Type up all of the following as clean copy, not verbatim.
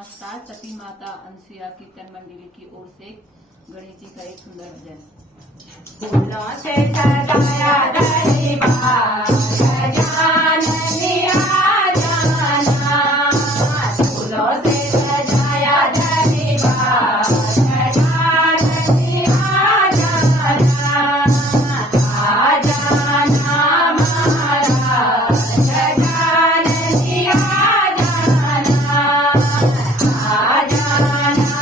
नमस्कार। सती माता अनुसुईया कीर्तन मंडली की ओर से गणेश जी का एक सुंदर भजन। फूलों से सजाया दरबार, गजाननी आ जाना। फूलों से सजाया दरबार, गजाननी आ जाना। आ जाना महाराज, गजाननी आ जाना। आ जाना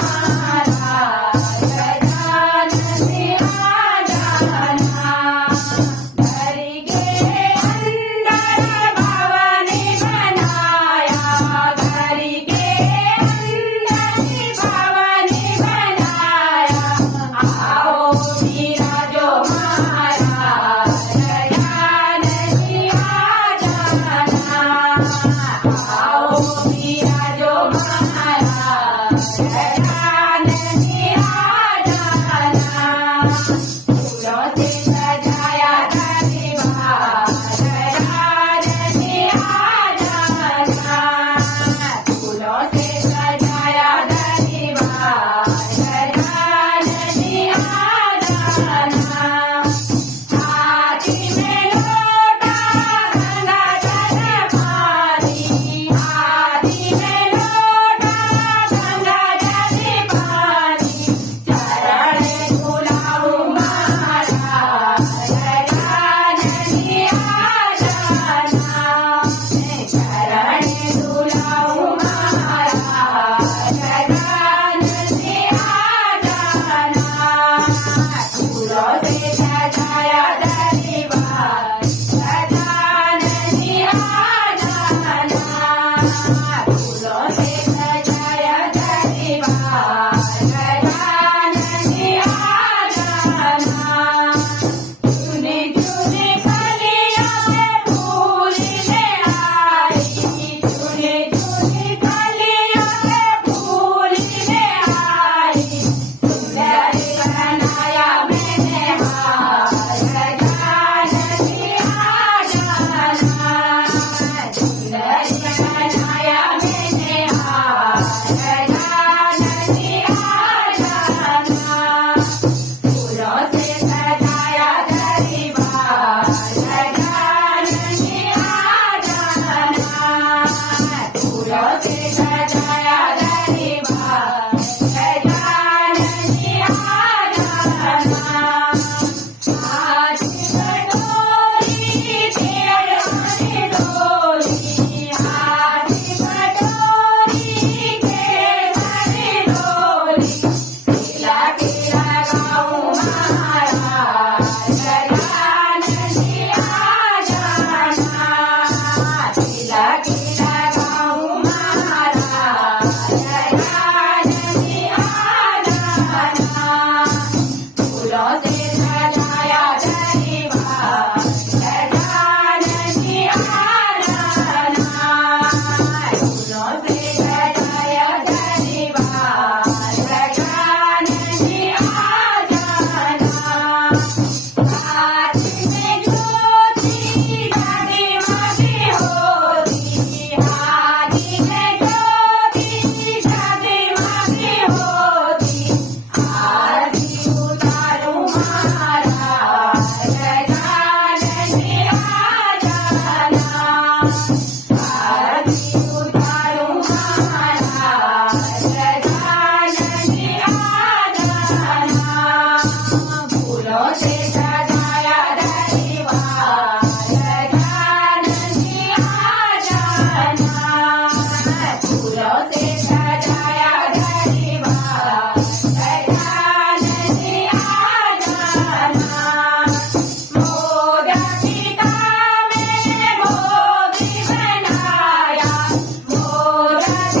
महाराज, गजाननी आ जाना। घर के अंदर भवन बनाया, घर के अंदर भवन बनाया। आओ विराजो महाराज, गजाननी आ जाना। आओ विराजो महाराज, गजाननी आ जाना। फूलों से सजाया दरबार, गजाननी आ जाना। फूलों से सजाया दरबार, गजाननी आ जाना। हाथी में लोटा गंगा जल पानी, हाथी में लोटा गंगा जल पानी। चरण धुलाऊं महाराज, गजाननी आ जाना। चरण धुलाऊं महाराज, गजाननी आ जाना। फूलों से सजाया दरबार, गजाननी आ जाना। फूलों से सजाया दरबार, गजाननी आ जाना। चुने चुने कलियों पे फूल ले आई, चुने चुने कलियों पे फूल ले आई। सुंदर बनाया मैंने हार, गजाननी आ जाना। सुंदर बनाया मैंने हार, गजाननी आ जाना। फूलों से सजाया दरबार, गजाननी आ जाना। फूलों से सजाया दरबार, गजाननी आ जाना। आज कटोरी तेरे आने डोली, आज कटोरी तेरे आने डोली। किला किला गाऊं महाराज, गजाननी आ जाना। किला किला गाऊं महाराज, गजाननी आ जाना। फूलों से सजाया दरबार, गजाननी आ जाना। फूलों से सजाया दरबार, गजाननी आ जाना। हाथ में ज्योति जगमगी होती, हाथ में ज्योति जगमगी होती। आरती उतारूं महाराज, गजाननी आ जाना। आरती उतारूं महाराज, गजाननी आ जाना। फूलों से सजाया दरबार, गजाननी आ जाना। फूलों से सजाया दरबार, गजाननी आ जाना। मोदक पिता मैंने भोग बनाया, मोदक